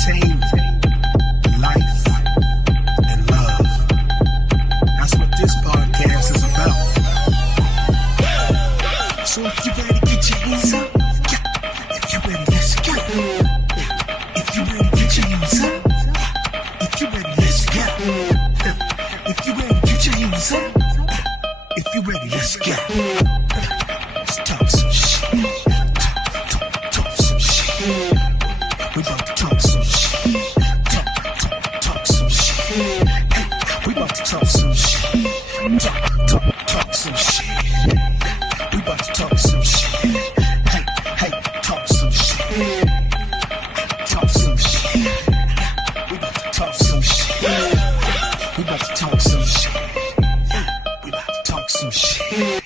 entertainment, life, and love. That's what this podcast is about. So if you ready, get your hands up. If you ready, let's go. If you ready, get your hands up. If you ready, let's go. If you ready, get your hands up. If you ready, let's go. Let's talk some shit. Talk some shit. We about to talk some shit. Talk some shit. Hey, we about to talk some shit. Talk some shit. We about to talk some shit. Hey, talk some shit. Talk some shit. We about to talk some shit. We about to talk some shit. We about to talk some shit.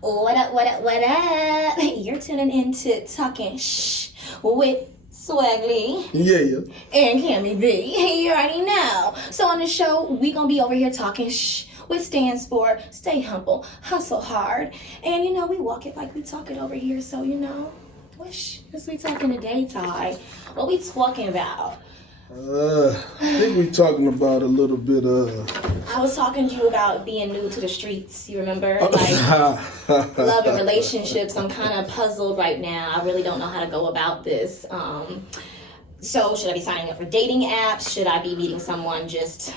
What up? You're tuning into Talkin Shh with Swaggalee and Cammi B. You already know. So on the show, we gonna be over here talking shh, which stands for stay humble, hustle hard. And you know, we walk it like we talk it over here. So you know, what we talking today, Ty? What we talking about? I think we're talking about a little bit of... I was talking to you about being new to the streets, you remember? Like, love and relationships. I'm kind of puzzled right now. I really don't know how to go about this. So should I be signing up for dating apps? Should I be meeting someone just,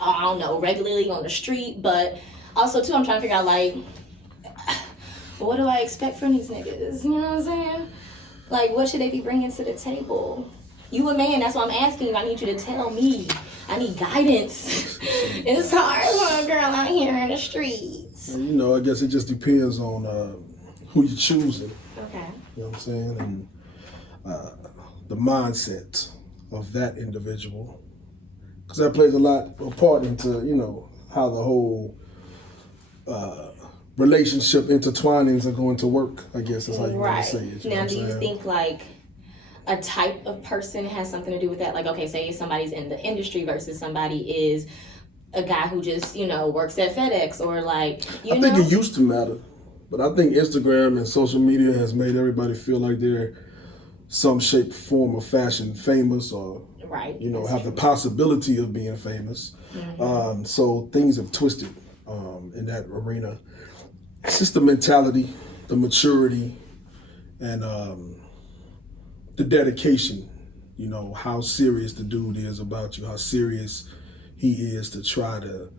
I don't know, regularly on the street? But also, too, I'm trying to figure out, like, what do I expect from these niggas? You know what I'm saying? Like, what should they be bringing to the table? You a man, that's why I'm asking you. I need you to tell me. I need guidance. It's hard for a girl out here in the streets. You know, I guess it just depends on who you're choosing. Okay. You know what I'm saying? And the mindset of that individual. Because that plays a part into, you know, how the whole relationship intertwinings are going to work, I guess is how you want to say it. Now, do you think, like, a type of person has something to do with that? Like, okay, say somebody's in the industry versus somebody is a guy who just, you know, works at FedEx or like, I think it used to matter, but I think Instagram and social media has made everybody feel like they're some shape, form, or fashion famous or, you know, have the possibility of being famous. Mm-hmm. So things have twisted in that arena. It's just the mentality, the maturity, and the dedication, you know, how serious the dude is about you, how serious he is to try to,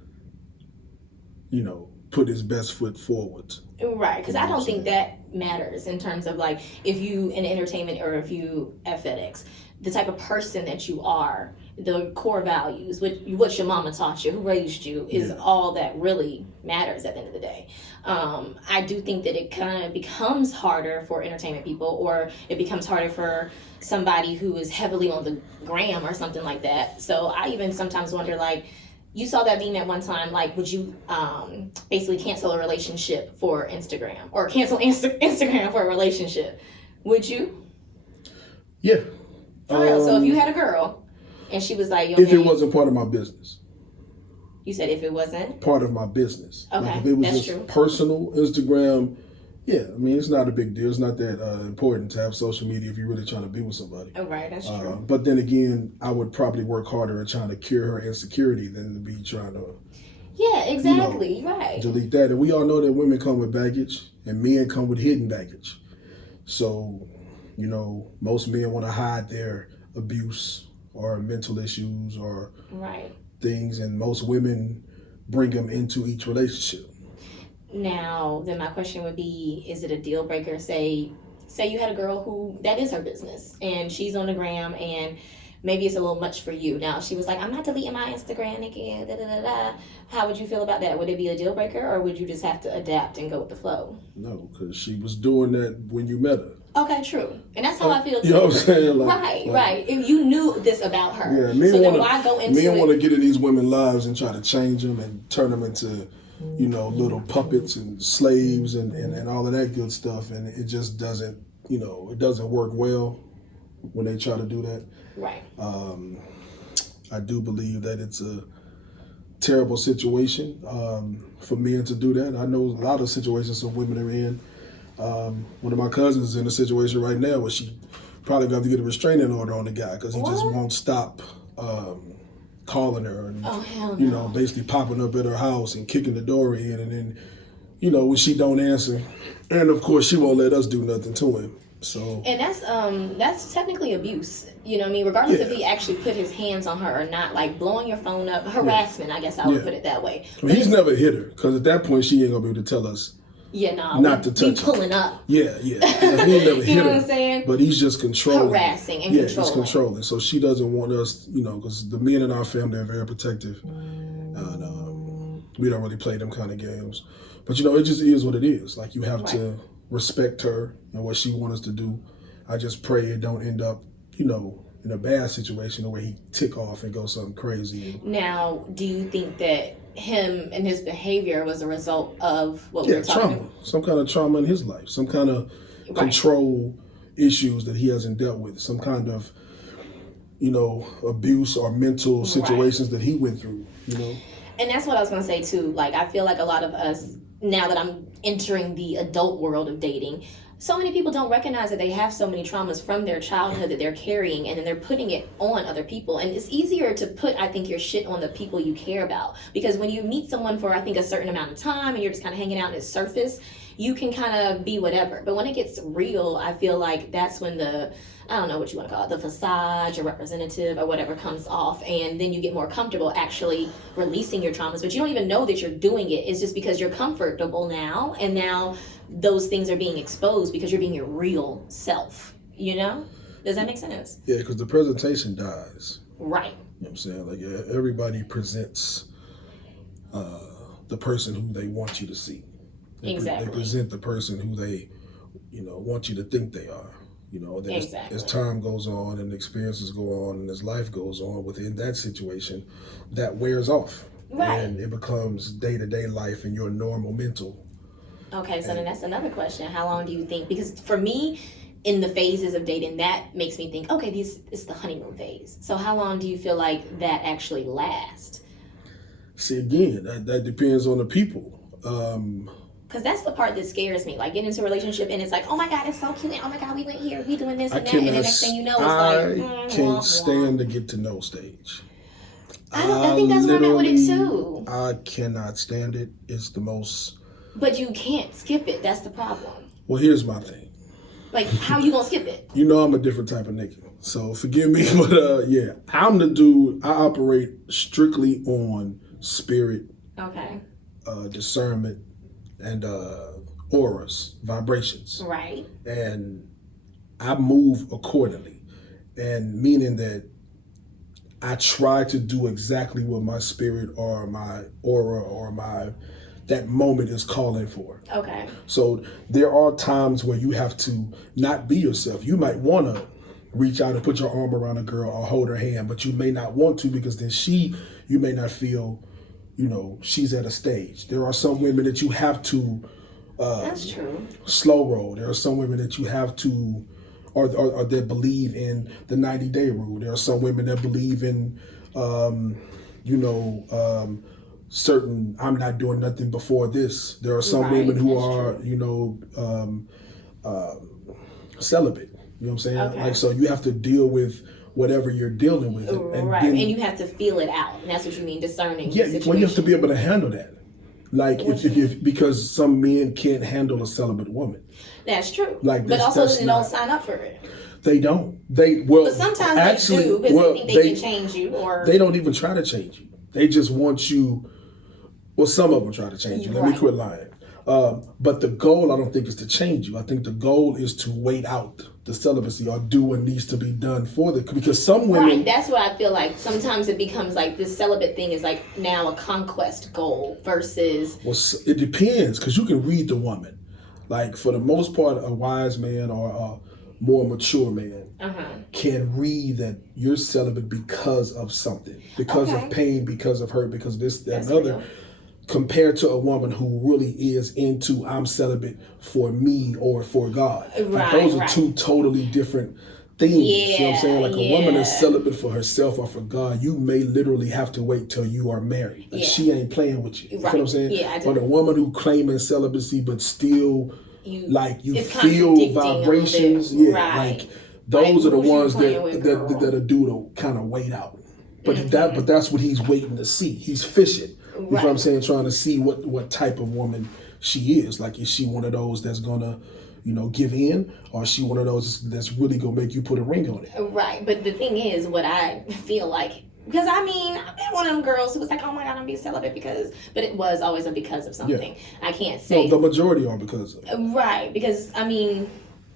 you know, put his best foot forward. Right, because I don't think that matters in terms of like if you in entertainment or if you at FedEx, the type of person that you are, the core values, what your mama taught you, who raised you, is all that really matters at the end of the day. I do think that it kind of becomes harder for entertainment people, or it becomes harder for somebody who is heavily on the gram or something like that. So I even sometimes wonder, like, you saw that meme at one time, like, would you basically cancel a relationship for Instagram or cancel Instagram for a relationship? Would you? Yeah. For real. So if you had a girl and she was like, if it wasn't part of my business. You said if it wasn't? Part of my business. Okay, like if it was that's just true. Personal, Instagram, I mean, it's not a big deal. It's not that important to have social media if you're really trying to be with somebody. Oh, right, that's true. But then again, I would probably work harder at trying to cure her insecurity than to be trying to... Yeah, exactly, right. Delete that. And we all know that women come with baggage and men come with hidden baggage. So, you know, most men want to hide their abuse or mental issues or things, and most women bring them into each relationship. Now, then my question would be, is it a deal breaker? Say you had a girl who, that is her business, and she's on the gram, and maybe it's a little much for you. Now, she was like, I'm not deleting my Instagram again, da-da-da-da. How would you feel about that? Would it be a deal breaker, or would you just have to adapt and go with the flow? No, because she was doing that when you met her. Okay, true. And that's how I feel too. You know what I'm saying? Like, right. If you knew this about her. Yeah, so then why go into men want to get in these women's lives and try to change them and turn them into, you know, little puppets and slaves and all of that good stuff. And it just doesn't, you know, it doesn't work well when they try to do that. Right. I do believe that it's a terrible situation for men to do that. I know a lot of situations some women are in. One of my cousins is in a situation right now where she probably got to get a restraining order on the guy because he just won't stop calling her and you know, basically popping up at her house and kicking the door in, and then, you know, when she don't answer, and of course she won't let us do nothing to him. So, and that's technically abuse. You know what I mean? Regardless if he actually put his hands on her or not, like blowing your phone up, harassment. I guess I would put it that way. I mean, he's never hit her because at that point she ain't gonna be able to tell us. Not to touch her. Pulling up. Yeah. He ain't never hit you know her. what I'm saying? But he's just controlling. Harassing and controlling. He's controlling. So she doesn't want us, you know, because the men in our family are very protective. And we don't really play them kind of games. But, you know, it just is what it is. Like, you have to respect her and what she wants us to do. I just pray it don't end up, you know, in a bad situation where he tick off and go something crazy. Now, do you think that him and his behavior was a result of what we were talking trauma, some kind of trauma in his life, some kind of control issues that he hasn't dealt with, some kind of, you know, abuse or mental situations that he went through, you know? And that's what I was going to say too. Like, I feel like a lot of us, now that I'm entering the adult world of dating, so many people don't recognize that they have so many traumas from their childhood that they're carrying, and then they're putting it on other people. And it's easier to put, I think, your shit on the people you care about. Because when you meet someone for, I think, a certain amount of time and you're just kind of hanging out on its surface, you can kind of be whatever. But when it gets real, I feel like that's when the, I don't know what you want to call it, the facade or representative or whatever comes off, and then you get more comfortable actually releasing your traumas. But you don't even know that you're doing it. It's just because you're comfortable now, and now those things are being exposed because you're being your real self, you know? Does that make sense? Yeah, because the presentation dies. Right. You know what I'm saying? Like, everybody presents the person who they want you to see. They present the person who they, you know, want you to think they are. You know, as time goes on and experiences go on and as life goes on within that situation, that wears off. Right. And it becomes day-to-day life and your normal mental. Okay, so then that's another question. How long do you think? Because for me, in the phases of dating, that makes me think, okay, this is the honeymoon phase. So how long do you feel like that actually lasts? See, again, that depends on the people. Because that's the part that scares me. Like, getting into a relationship and it's like, oh my God, it's so cute. And oh my God, we went here, we doing this and that. And the next thing you know, it's like, I can't stand the get to know stage. I think that's where I'm at with it too. I cannot stand it. It's the most... But you can't skip it. That's the problem. Well, here's my thing. Like, how you gonna skip it? You know I'm a different type of nigga. So forgive me, but yeah. I'm the dude, I operate strictly on spirit, discernment, and auras, vibrations. Right. And I move accordingly. And meaning that I try to do exactly what my spirit or my aura or that moment is calling for. Okay. So there are times where you have to not be yourself. You might want to reach out and put your arm around a girl or hold her hand, but you may not want to because then you may not feel, you know, she's at a stage. There are some women that you have to that's true. Slow roll. There are some women that you have to or that believe in the 90-day rule. There are some women that believe in certain, I'm not doing nothing before this. There are some women who are, true. You know, celibate. You know what I'm saying? Okay. Like, so you have to deal with whatever you're dealing with. And you have to feel it out. And that's what you mean, discerning. Yeah, well, you have to be able to handle that. Like, because some men can't handle a celibate woman. That's true. Like, but also they don't sign up for it. They don't. But sometimes actually, they do because they think they can change you. Or they don't even try to change you. They just want you. Well, some of them try to change you. Let me quit lying. But the goal, I don't think, is to change you. I think the goal is to wait out the celibacy or do what needs to be done because some women... Right, that's what I feel like. Sometimes it becomes like this celibate thing is like now a conquest goal versus... Well, it depends because you can read the woman. Like, for the most part, a wise man or a more mature man can read that you're celibate because of something. Because of pain, because of hurt, because of this, that, and other. Real. Compared to a woman who really is into I'm celibate for me or for God. Like, those are two totally different things. You know what I'm saying? Like, a woman is celibate for herself or for God, you may literally have to wait till you are married. Like, she ain't playing with you. You know what I'm saying? Yeah, but a woman who claiming celibacy but still you feel vibrations. Like, those like, are the ones that that a dude will kind of wait out. But that's what he's waiting to see. He's fishing. You know what I'm saying? Trying to see what type of woman she is. Like, is she one of those that's gonna, give in, or is she one of those that's really gonna make you put a ring on it? Right. But the thing is, what I feel like, because I've been one of them girls who was like, oh my God, I'm being celibate but it was always a because of something. Yeah. I can't say. No, the majority are because of it. Right. Because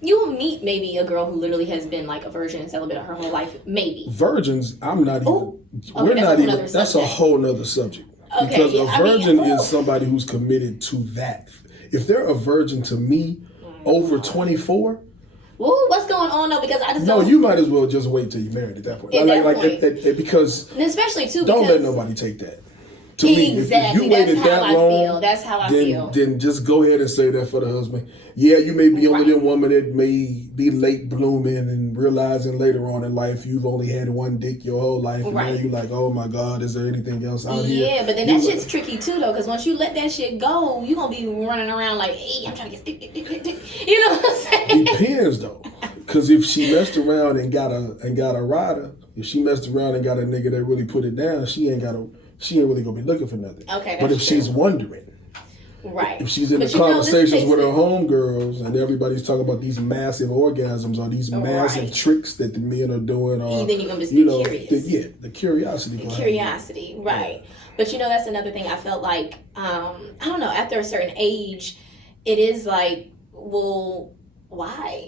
you will meet maybe a girl who literally has been like a virgin and celibate her whole life, maybe. Virgins, I'm not even. We're not even. That's a whole nother subject. Okay, because a virgin is somebody who's committed to that. If they're a virgin to me over 24. Ooh, what's going on though? Because I just no, you might as well just wait till you're married at that point. Because and especially too. Don't let nobody take that. To me, if you waited that long, that's how I feel. Then just go ahead and say that for the husband. Yeah, you may be only the woman that may be late blooming and realizing later on in life you've only had one dick your whole life. And now you're like, oh my God, is there anything else out here? Yeah, but then that shit's tricky too though, because once you let that shit go, you're going to be running around like, hey, I'm trying to get dick. You know what I'm saying? Depends though. Because if she messed around and got a rider, if she messed around and got a nigga that really put it down, she ain't really gonna be looking for nothing. Okay, but if she's wondering, if she's in the conversations with her homegirls and everybody's talking about these massive orgasms or these massive tricks that the men are doing, or then you're gonna just be curious. The curiosity. The curiosity, right? Yeah. But that's another thing. I felt like I don't know. After a certain age, it is like, well, why?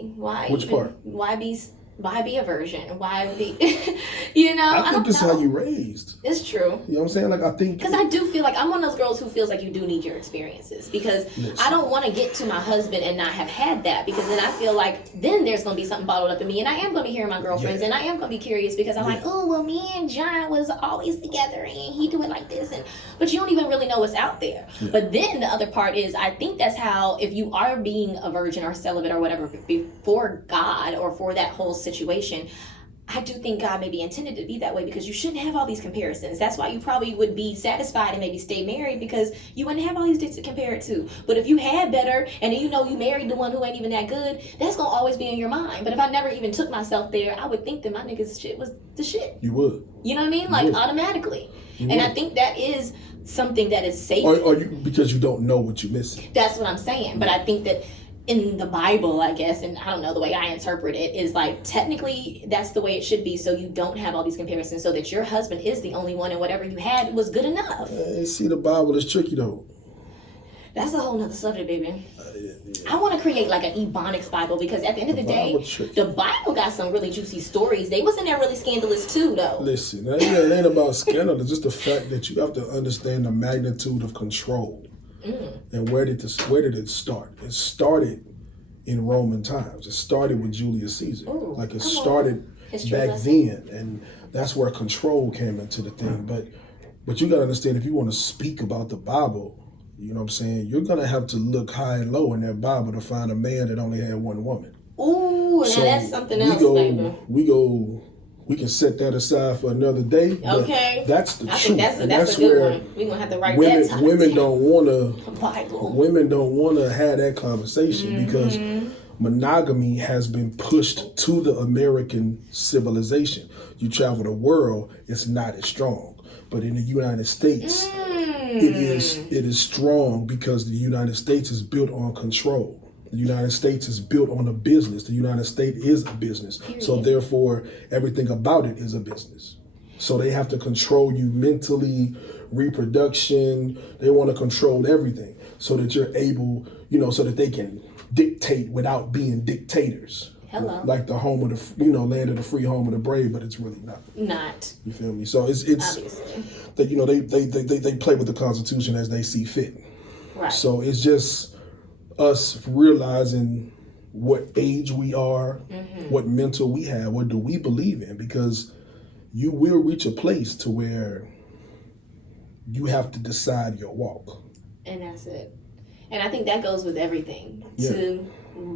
Which part? Why be a virgin? Why be, I think it's how you raised. It's true. You know what I'm saying? Like, I think. Because I do feel like I'm one of those girls who feels like you do need your experiences. Because I don't want to get to my husband and not have had that. Because then I feel like then there's going to be something bottled up in me. And I am going to be hearing my girlfriends. And I am going to be curious because I'm like, oh, well, me and John was always together. And he do it like this. But you don't even really know what's out there. Yeah. But then the other part is, I think that's how, if you are being a virgin or celibate or whatever before God or for that whole situation, I do think God maybe intended to be that way, because you shouldn't have all these comparisons. That's why you probably would be satisfied and maybe stay married, because you wouldn't have all these dicks to compare it to. But if you had better and you married the one who ain't even that good, that's gonna always be in your mind. But if I never even took myself there, I would think that my nigga's shit was the shit. You would. You know what I mean? Like, automatically. And I think that is something that is safe. Or you, because you don't know what you're missing. That's what I'm saying. But I think that in the Bible, I guess, and I don't know, the way I interpret it is like, technically that's the way it should be, so you don't have all these comparisons, so that your husband is the only one and whatever you had was good enough. See, the Bible is tricky though. That's a whole nother subject, baby. I want to create like an Ebonics Bible, because at the end of the day, the Bible got some really juicy stories. They wasn't there really scandalous too, though. Listen, it ain't about scandal. It's just the fact that you have to understand the magnitude of control. And where did it start? It started in Roman times. It started with Julius Caesar. Ooh, it started back then, and that's where control came into the thing. But you gotta understand, if you want to speak about the Bible, you know what I'm saying, you're gonna have to look high and low in that Bible to find a man that only had one woman. Ooh, so that's something else, baby. We can set that aside for another day. Okay, that's the truth. That's a good one. We're gonna have to write that time. Women don't wanna have that conversation, because monogamy has been pushed to the American civilization. You travel the world, it's not as strong. But in the United States, it is strong, because the United States is built on control. The United States is built on a business. The United States is a business. Period. So therefore, everything about it is a business. So they have to control you mentally, reproduction. They want to control everything, so that you're able, so that they can dictate without being dictators. Hello. Like the home of the, land of the free, home of the brave, but it's really not. Not. You feel me? So it's obviously that, they play with the Constitution as they see fit. Right. So it's just us realizing what age we are, what mental we have, what do we believe in, because you will reach a place to where you have to decide your walk. And that's it. And I think that goes with everything.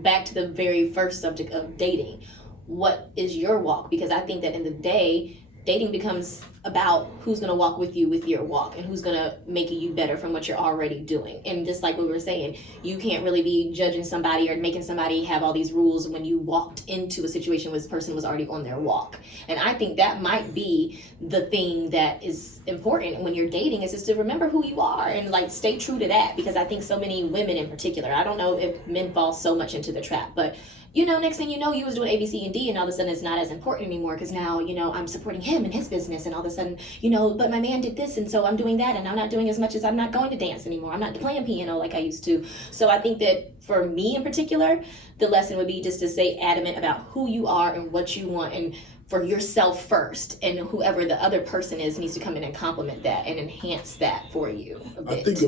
Back to the very first subject of dating. What is your walk? Because I think that in the day, dating becomes about who's going to walk with you with your walk and who's going to make you better from what you're already doing. And just like we were saying, you can't really be judging somebody or making somebody have all these rules when you walked into a situation where this person was already on their walk. And I think that might be the thing that is important when you're dating, is just to remember who you are and like stay true to that. Because I think so many women in particular, I don't know if men fall so much into the trap, but you know, next thing you know, you was doing A, B, C, and D, and all of a sudden it's not as important anymore because now, you know, I'm supporting him and his business, and all of a sudden, you know, but my man did this, and so I'm doing that, and I'm not doing as much as I'm not going to dance anymore. I'm not playing piano like I used to. So I think that for me in particular, the lesson would be just to stay adamant about who you are and what you want, and for yourself first, and whoever the other person is needs to come in and complement that and enhance that for you a bit. I think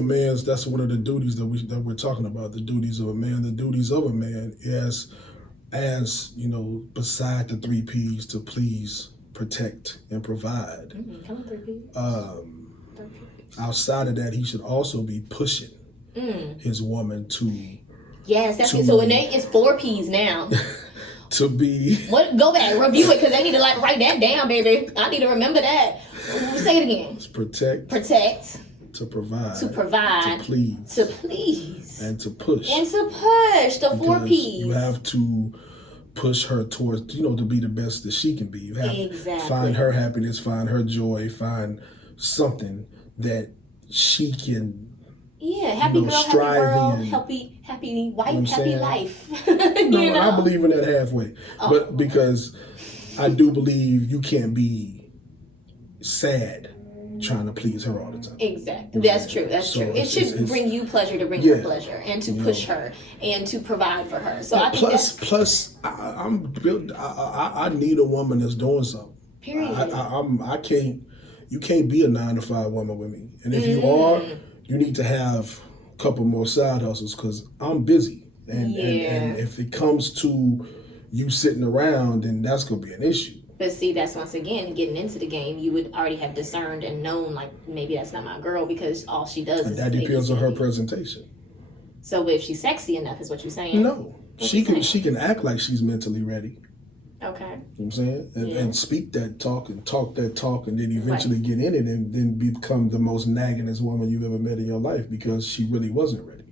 that's one of the duties that we're talking about, the duties of a man. The duties of a man is, as you know, beside the 3 P's, to please, protect, and provide. Come on, 3 P's. Outside of that, he should also be pushing his woman to. Yes, that's it. So it's 4 P's now. To be. What? Go back, review it, because they need to like write that down, baby. I need to remember that. Say it again. It's protect. To provide. To please. And to push. The 4 P's. You have to push her towards, you know, to be the best that she can be. You have to find her happiness, find her joy, find something that she can. Yeah, happy girl, happy world, happy wife, happy life. No, I believe in that halfway. But because I do believe you can't be sad trying to please her all the time. Exactly. That's true. It should bring you pleasure to bring her pleasure, and to push her and to provide for her. So I think plus I need a woman that's doing something. Period. You can't be a 9-to-5 woman with me. And if you are, you need to have a couple more side hustles, because I'm busy. And if it comes to you sitting around, then that's going to be an issue. But see, that's once again, getting into the game, you would already have discerned and known, like, maybe that's not my girl, because all she does is... That depends on her presentation. So if she's sexy enough, is what you're saying? No. She can act like she's mentally ready. Okay. You know what I'm saying? And speak that talk and talk that talk, and then eventually get in it and then become the most naggingest woman you've ever met in your life, because she really wasn't ready.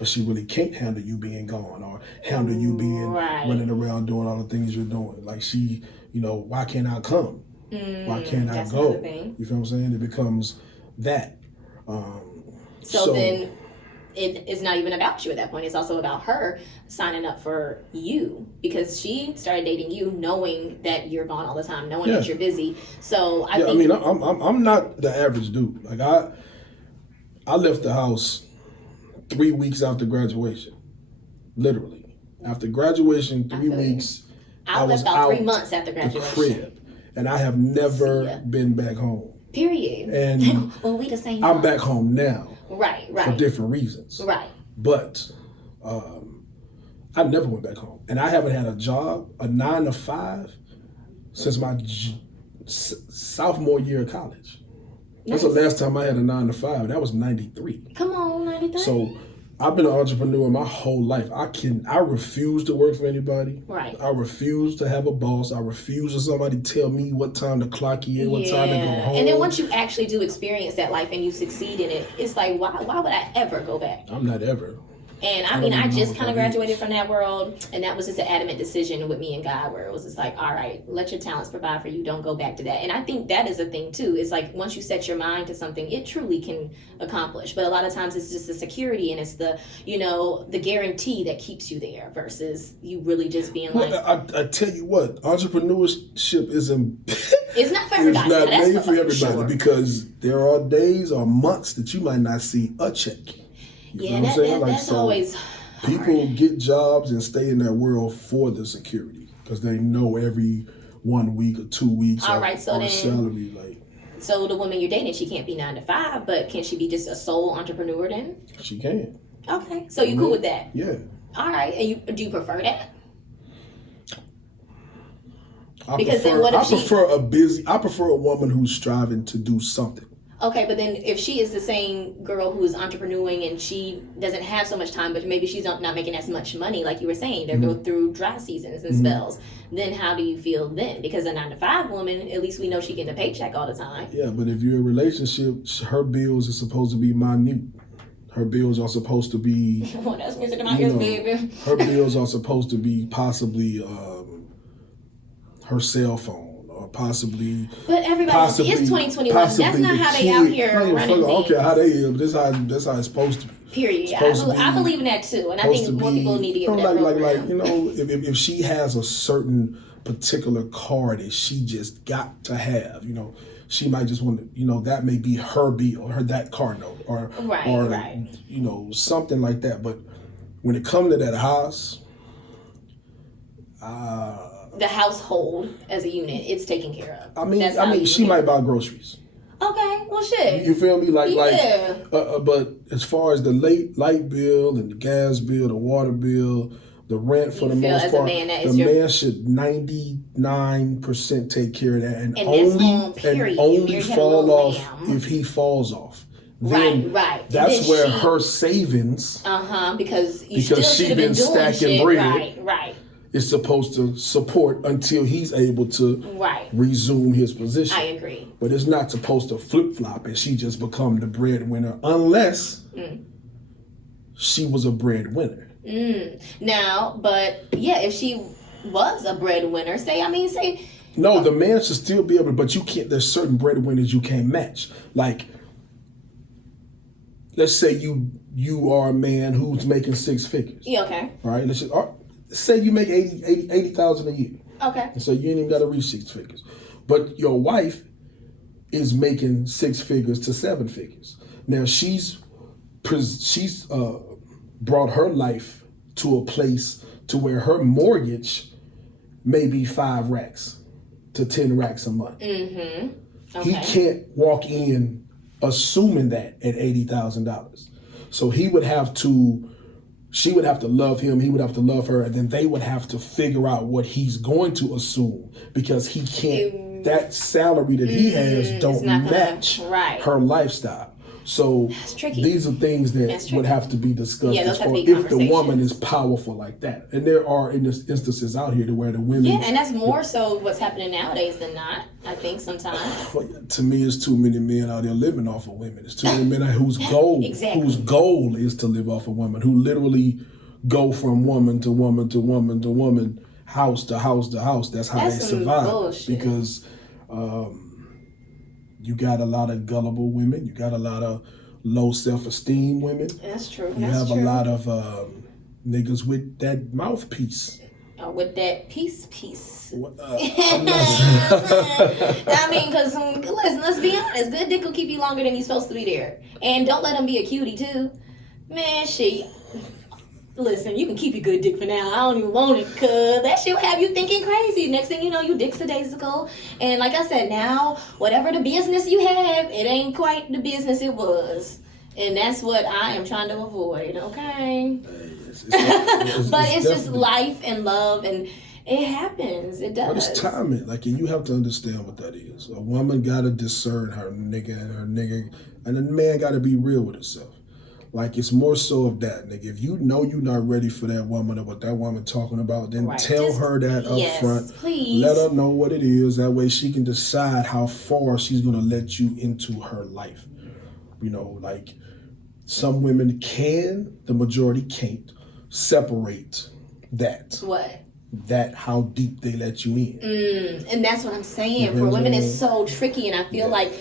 Or she really can't handle you being gone, or handle you being running around doing all the things you're doing. Like she, you know, why can't I come? Why can't I go? You feel what I'm saying? It becomes that. So then it's not even about you at that point. It's also about her signing up for you, because she started dating you knowing that you're gone all the time, knowing that you're busy. So I think... I'm not the average dude. Like I left the house 3 weeks after graduation. Literally. After graduation, 3 weeks, I was about out 3 months after graduation. The crib. And I have never been back home. Period. And well, we the same. I'm back home now. Right. For different reasons. Right. But I never went back home. And I haven't had a job, a 9-to-5, since my sophomore year of college. That's the last time I had a 9-to-5. That was 93. Come on, 93. So I've been an entrepreneur my whole life. I refuse to work for anybody. Right. I refuse to have a boss. I refuse to somebody tell me what time to clock in, what time to go home. And then once you actually do experience that life and you succeed in it, it's like, why would I ever go back? I'm not ever. And I just kind of graduated from that world, and that was just an adamant decision with me and God, where it was just like, all right, let your talents provide for you, don't go back to that. And I think that is a thing too. It's like, once you set your mind to something, it truly can accomplish. But a lot of times it's just the security and it's the, you know, the guarantee that keeps you there, versus you really just being like... I tell you what, entrepreneurship isn't... It's not for everybody. It's not made for everybody, because there are days or months that you might not see a check. That's always hard. People get jobs and stay in that world for the security, because they know every 1 week or 2 weeks salary. So the woman you're dating, she can't be 9-to-5, but can she be just a sole entrepreneur then? She can. Okay, so you cool with that? Yeah. All right, and do you prefer that? I prefer a woman who's striving to do something. Okay, but then if she is the same girl who is entrepreneuring and she doesn't have so much time, but maybe she's not making as much money, like you were saying, they're going through dry seasons and spells, then how do you feel then? Because a 9-to-5 woman, at least we know she getting a paycheck all the time. Yeah, but if you're in a relationship, her bills are supposed to be minute. Her bills are supposed to be... Well, that's music in my ears, baby. Her bills are supposed to be possibly her cell phone. Possibly, but everybody, it's 2021. That's not how they out here running things. I don't care how they is, but that's how it's supposed to be. Period. I believe in that too, and I think more people need to get that. Like if she has a certain particular car that she just got to have, she might just want to, that may be her bill, that car note, or something like that. But when it comes to that house, the household as a unit, it's taken care of. I mean, she might buy groceries. Okay, well, shit. You feel me? But as far as the light bill and the gas bill, the water bill, the rent, for the most part, the man should 99% take care of that, and only fall off if he falls off. Then right. That's where her savings, because she been stacking bread, right. is supposed to support until he's able to resume his position. I agree. But it's not supposed to flip-flop and she just become the breadwinner unless she was a breadwinner. Now, but yeah, if she was a breadwinner, No, the man should still be able to, but you can't, there's certain breadwinners you can't match. Like, let's say you are a man who's making 6 figures. Yeah, okay. All right, say you make $80,000 a year. Okay. And so you ain't even got to reach 6 figures. But your wife is making 6 figures to 7 figures. Now she's brought her life to a place to where her mortgage may be 5 racks to 10 racks a month. Okay. He can't walk in assuming that at $80,000. So she would have to love him, he would have to love her, and then they would have to figure out what he's going to assume, because he can't, that salary that he has don't match her lifestyle. So these are things that would have to be discussed as far if the woman is powerful like that. And there are instances out here to where the women... Yeah, and that's more so what's happening nowadays than not, I think, sometimes. To me, it's too many men out there living off of women. It's too many men whose goal is to live off of women, who literally go from woman to woman to woman to woman, house to house to house. That's how they survive. Bullshit. Because... you got a lot of gullible women. You got a lot of low self-esteem women. That's true. You have a lot of niggas with that mouthpiece. With that piece. I'm not I mean, because, listen, let's be honest. Good dick will keep you longer than he's supposed to be there. And don't let him be a cutie, too. Man, shit. Listen, you can keep your good dick for now. I don't even want it, because that shit will have you thinking crazy. Next thing you know, you dick's-a-daisical. And like I said, now, whatever the business you have, it ain't quite the business it was. And that's what I am trying to avoid, okay? But it's just life and love, and it happens. It does. But it's timing. Like, and you have to understand what that is. A woman got to discern her nigga, and the man got to be real with herself. Like, it's more so of that, nigga. If you know you're not ready for that woman or what that woman talking about, then tell her that up front. Please. Let her know what it is. That way she can decide how far she's going to let you into her life. Like, some women can, the majority can't, separate that. What? That how deep they let you in. And that's what I'm saying. For women, it's so tricky, and I feel like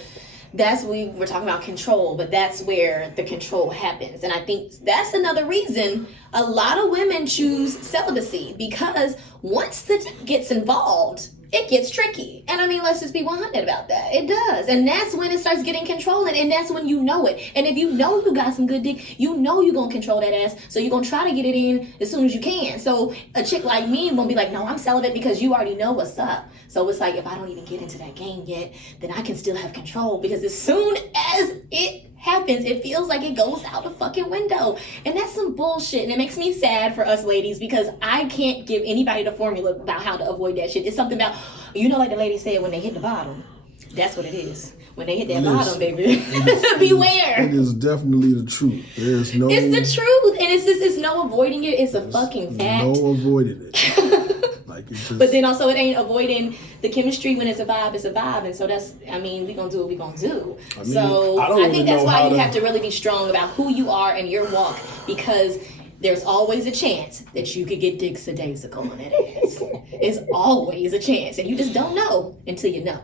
that's we're talking about control, but that's where the control happens. And I think that's another reason a lot of women choose celibacy, because once the dick gets involved, it gets tricky. And I mean, let's just be 100 about that. It does. And that's when it starts getting controlling, and that's when you know it. And if you know you got some good dick, you know you're going to control that ass, so you're going to try to get it in as soon as you can. So a chick like me won't be like, no, I'm celibate, because you already know what's up. So it's like, if I don't even get into that game yet, then I can still have control, because as soon as it happens, it feels like it goes out the fucking window. And that's some bullshit, and it makes me sad for us ladies, because I can't give anybody the formula about how to avoid that shit. It's something about, like the lady said, when they hit the bottom, That's what it is. When they hit that bottom, baby, beware. It is definitely the truth. There's no. It's the truth, and it's no avoiding it. It's a fucking fact. No avoiding it. Like it's just, but then also, it ain't avoiding the chemistry. When it's a vibe, it's a vibe, and so that's. I mean, we gonna do what we gonna do. I think that's why you have to really be strong about who you are and your walk, because there's always a chance that you could get dicksadasical on that ass. It's always a chance, and you just don't know until you know.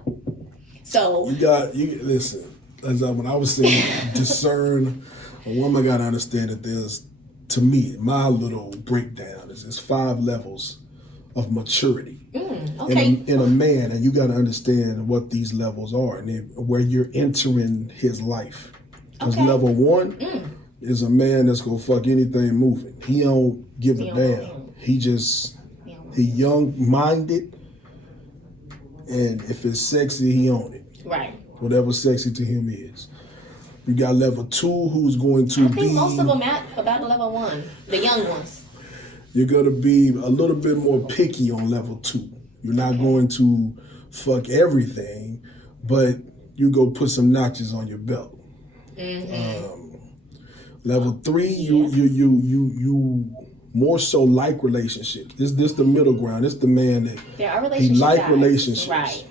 So you listen. As when I was saying, discern. A woman got to understand that there's, to me, my little breakdown is 5 levels of maturity in a man, and you got to understand what these levels are and where you're entering his life. Because level 1 is a man that's gonna fuck anything moving. He don't give a damn. He young-minded, and if it's sexy, he own it. Right. Whatever sexy to him is. We got level 2, who's going to be. I think most of them at about level 1, the young ones. You're gonna be a little bit more picky on level 2. You're not going to fuck everything, but you go put some notches on your belt. Level 3, you more so like relationships. This the middle ground. This the man that he like relationships, right?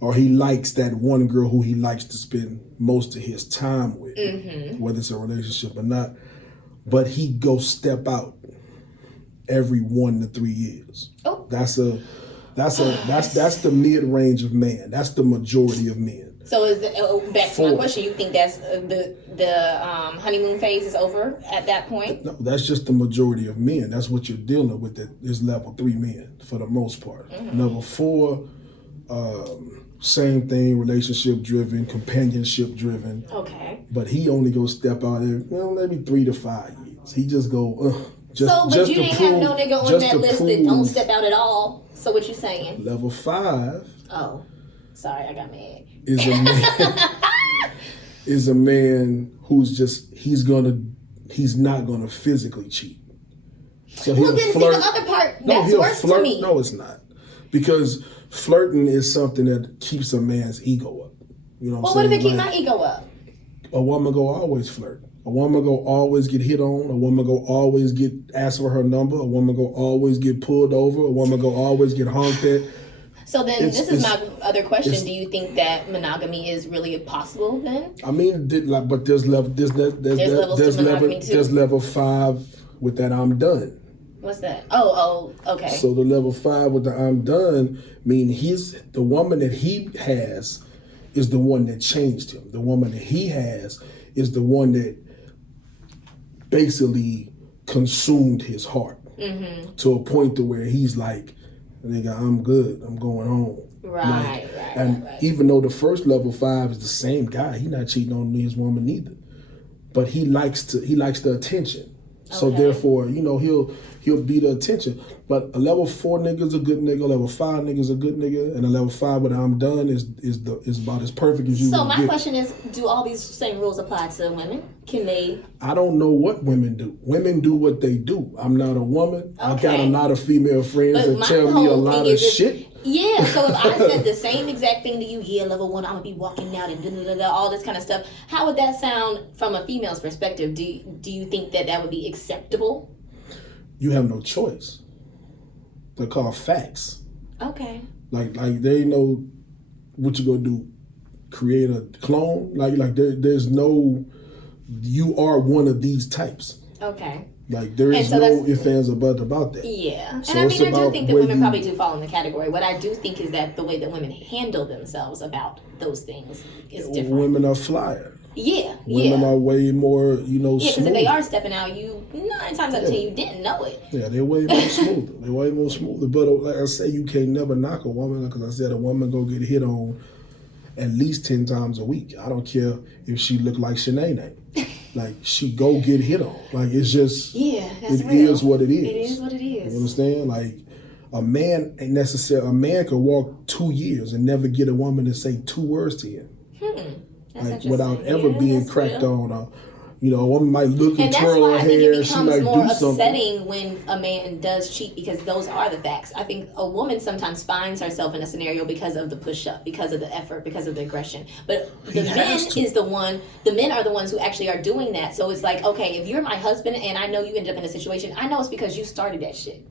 Or he likes that one girl who he likes to spend most of his time with, whether it's a relationship or not. But he go step out every 1 to 3 years. Oh, that's the mid range of man. That's the majority of men. So is back to my question? You think that's the honeymoon phase is over at that point? No, that's just the majority of men. That's what you're dealing with. Is level 3 men for the most part. Level 4, same thing, relationship driven, companionship driven. Okay. But he only go step out every maybe 3 to 5 years. He just go but you didn't have no nigga on that list that don't step out at all. So what you saying? Level 5. Oh, sorry, I got mad. Is a man who's just he's not gonna physically cheat. So well, then see the other part that's worse to me. No, it's not, because flirting is something that keeps a man's ego up. You know what I'm saying? Well, what if it keep my ego up? A woman go always flirt. A woman go always get hit on. A woman go always get asked for her number. A woman go always get pulled over. A woman go always get honked at. So then this is my other question. Do you think that monogamy is really possible then? I mean, but there's levels to monogamy too. There's level 5 with that I'm done. What's that? Oh, okay. So the level 5 with the I'm done mean the woman that he has is the one that changed him. The woman that he has is the one that basically consumed his heart to a point to where he's like, nigga, I'm good. I'm going home. Right. Even though the first level 5 is the same guy, he not cheating on his woman either. But he likes the attention. So therefore, he'll be the attention. But a level 4 nigga is a good nigga. A level 5 nigga is a good nigga, and a level 5 with I'm done is about as perfect as you. So my question is, do all these same rules apply to women? Can they? I don't know what women do. Women do what they do. I'm not a woman. I got a lot of female friends that tell me a lot of shit. Yeah, so if I said the same exact thing to you, level 1, I'm gonna be walking out and all this kind of stuff. How would that sound from a female's perspective? Do you think that would be acceptable? You have no choice. They're called facts. Okay. Like they know what you gonna do. Create a clone. Like there's no. You are one of these types. Okay. Like there is no ifs, ands, or buts about that. Yeah, so and I do think that women probably do fall in the category. What I do think is that the way that women handle themselves about those things is different. Women are flyer. Yeah, women are way more, Yeah, because if they are stepping out, 9 times out of 10 you didn't know it. Yeah, they're way more smoother. They're way more smoother. But like I say, you can't never knock a woman, because I said a woman go get hit on at least 10 times a week. I don't care if she look like Shanae. Like, she go get hit on. Like, it's just, that's real. It is what it is. It is what it is. You understand? Like, a man could walk 2 years and never get a woman to say 2 words to him. That's like, without ever being cracked on. You know, a woman might look and twirl her hair. And that's why I think it becomes more upsetting something when a man does cheat, because those are the facts. I think a woman sometimes finds herself in a scenario because of the push-up, because of the effort, because of the aggression. But the men are the ones who actually are doing that. So it's like, okay, if you're my husband and I know you ended up in a situation, I know it's because you started that shit.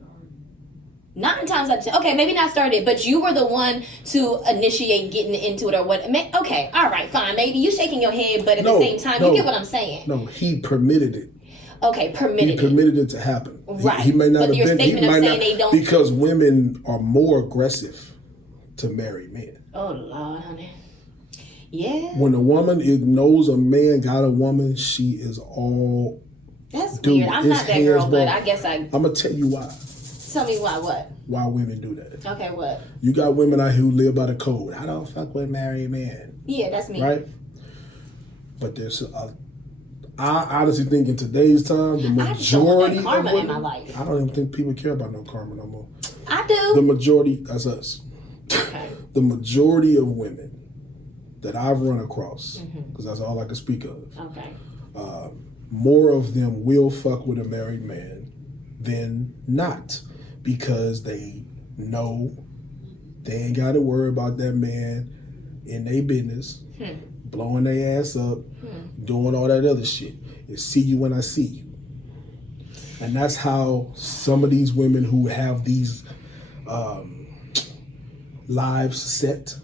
9 times out of 10, okay, maybe not started, but you were the one to initiate getting into it or what. Okay, all right, fine. Maybe you shaking your head, but at the same time, you get what I'm saying. No, he permitted it. Okay, He permitted it to happen. Right. He may not but have your been. Statement he might of not, saying they don't. because women are more aggressive to married men. Oh Lord, honey. Yeah. When a woman knows a man got a woman, she is all. That's weird. I'm not that girl, but I guess I'm gonna tell you why. Tell me why. What? Why women do that? Okay, what? You got women out here who live by the code. I don't fuck with married men. Yeah, that's me. Right? But I honestly think in today's time, the majority I karma of women, in my life. I don't even think people care about no karma no more. I do. The majority, that's us. Okay. The majority of women that I've run across, because that's all I can speak of. Okay. More of them will fuck with a married man than not, because they know they ain't got to worry about that man in their business, blowing their ass up, doing all that other shit. It's see you when I see you. And that's how some of these women who have these lives set,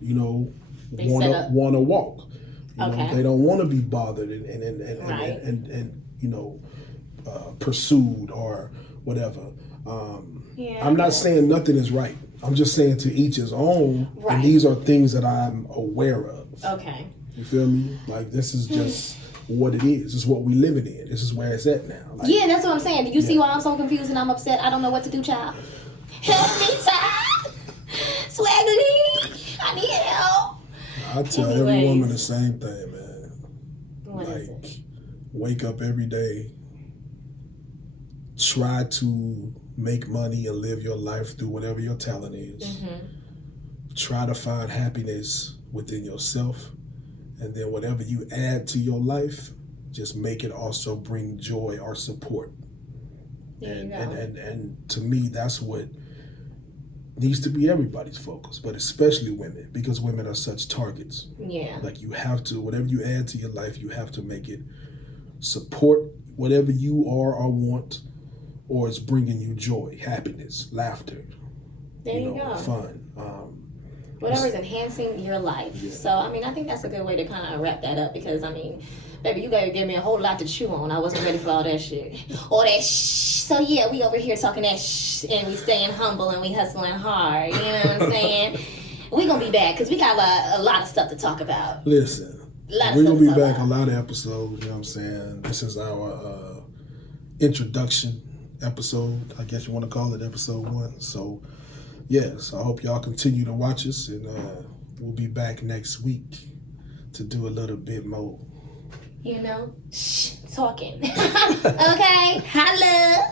you know, want to walk. You know, they don't want to be bothered and you know, pursued or whatever. I'm not saying nothing is right. I'm just saying to each his own. Right. And these are things that I'm aware of. Okay. You feel me? Like, this is just what it is. This is what we living in. This is where it's at now. Like, yeah, that's what I'm saying. Do you see why I'm so confused and I'm upset? I don't know what to do, child. Help me, child. Swaggalee, I need help. I tell every woman the same thing, man. What is it? Wake up every day. Try to make money and live your life through whatever your talent is. Try to find happiness within yourself, and then whatever you add to your life, just make it also bring joy or support. And to me, that's what needs to be everybody's focus, but especially women, because women are such targets. Yeah. Like, you have to, whatever you add to your life, you have to make it support whatever you are or want, or it's bringing you joy, happiness, laughter, there you go. Fun. Whatever's enhancing your life. Yeah. So, I mean, I think that's a good way to kind of wrap that up, because, I mean, baby, you gotta give me a whole lot to chew on. I wasn't ready for all that shit. All that So, yeah, we over here talking that and we staying humble and we hustling hard. You know what I'm saying? We gonna be back, because we got a lot of stuff to talk about. Listen, we're gonna be back a lot of episodes. You know what I'm saying? This is our introduction episode. I guess you want to call it episode 1. So, yes, I hope y'all continue to watch us, and we'll be back next week to do a little bit more. You know, talking. Okay, holla.